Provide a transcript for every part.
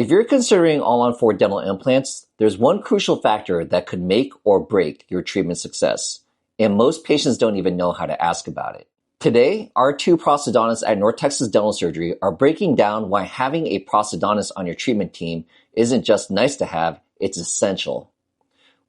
If you're considering all-on-4 dental implants, there's one crucial factor that could make or break your treatment success, and most patients don't even know how to ask about it. Today, our two prosthodontists at North Texas Dental Surgery are breaking down why having a prosthodontist on your treatment team isn't just nice to have, it's essential.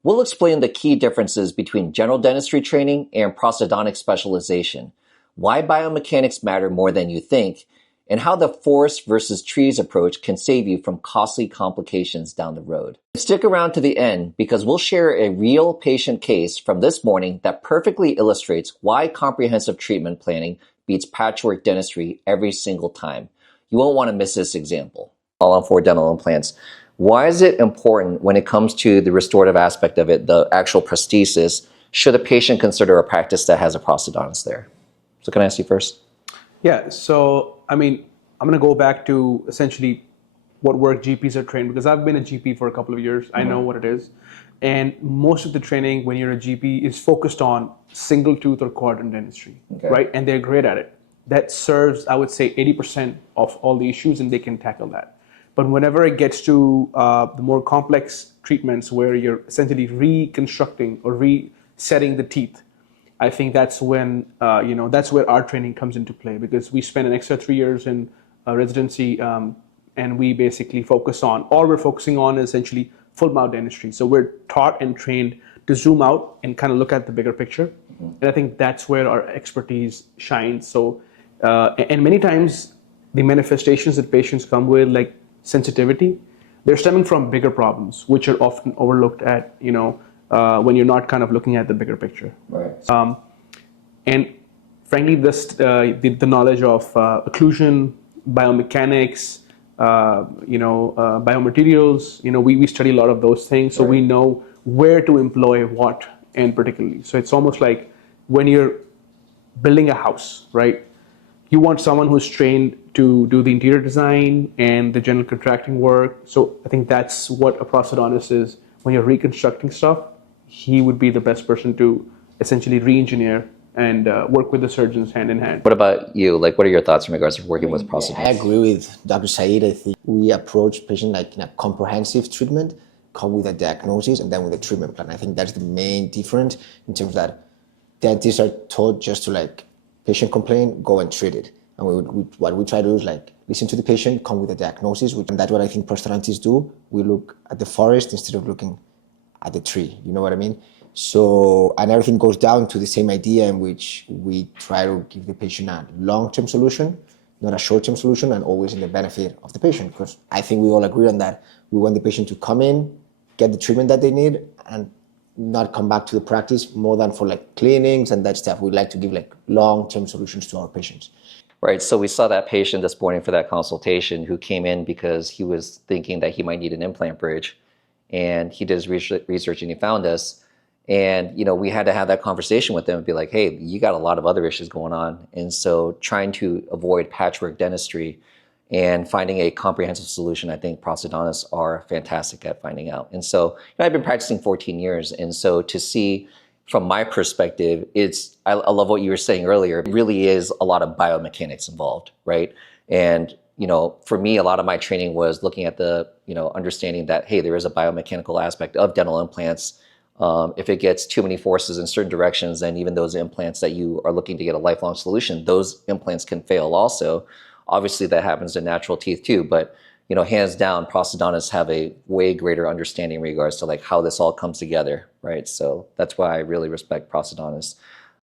We'll explain the key differences between general dentistry training and prosthodontic specialization, why biomechanics matter more than you think, and how the forest versus trees approach can save you from costly complications down the road. Stick around to the end because we'll share a real patient case from this morning that perfectly illustrates why comprehensive treatment planning beats patchwork dentistry every single time. You won't want to miss this example. All-on-4 dental implants. Why is it important when it comes to the restorative aspect of it, the actual prosthesis, should a patient consider a practice that has a prosthodontist there? So can I ask you first? Yeah, so I'm going to go back to essentially what work GPs are trained, because I've been a GP for a couple of years. I know what it is. And most of the training when you're a GP is focused on single tooth or quadrant dentistry, right? And they're great at it. That serves, I would say, 80% of all the issues, and they can tackle that. But whenever it gets to the more complex treatments where you're essentially reconstructing or resetting the teeth, I think that's when, that's where our training comes into play, because we spend an extra 3 years in residency and we basically focus on, all we're focusing on is essentially full mouth dentistry. So we're taught and trained to zoom out and kind of look at the bigger picture. And I think that's where our expertise shines. So, and many times the manifestations that patients come with, like sensitivity, they're stemming from bigger problems, which are often overlooked at, when you're not kind of looking at the bigger picture. Right. And frankly, the knowledge of occlusion, biomechanics, biomaterials, we study a lot of those things, so we know where to employ what, and particularly. So it's almost like when you're building a house, right? You want someone who's trained to do the interior design and the general contracting work. So I think that's what a prosthodontist is. When you're reconstructing stuff, he would be the best person to essentially re-engineer and work with the surgeons hand in hand. What about you? Like, what are your thoughts in regards to working with prosthodontists? I agree with Dr. Saeed. I think we approach patient like in a comprehensive treatment, come with a diagnosis and then with a treatment plan. I think that's the main difference in terms that dentists are taught just to patient complain, go and treat it. And what we try to do is listen to the patient, come with a diagnosis, and that's what I think prosthodontists do. We look at the forest instead of looking at the tree, you know what I mean? So, and everything goes down to the same idea in which we try to give the patient a long-term solution, not a short-term solution, and always in the benefit of the patient, because I think we all agree on that. We want the patient to come in, get the treatment that they need, and not come back to the practice more than for cleanings and that stuff. We like to give long-term solutions to our patients. Right, so we saw that patient this morning for that consultation who came in because he was thinking that he might need an implant bridge, and he did his research and he found us. And, we had to have that conversation with them and be like, hey, you got a lot of other issues going on. And so trying to avoid patchwork dentistry and finding a comprehensive solution, I think prosthodontists are fantastic at finding out. And so I've been practicing 14 years. And so to see from my perspective, I love what you were saying earlier. It really is a lot of biomechanics involved, right? And for me, a lot of my training was looking at the, understanding that, hey, there is a biomechanical aspect of dental implants. If it gets too many forces in certain directions, then even those implants that you are looking to get a lifelong solution, those implants can fail also. Obviously, that happens in natural teeth too, but hands down, prosthodontists have a way greater understanding in regards to how this all comes together, right? So that's why I really respect prosthodontists.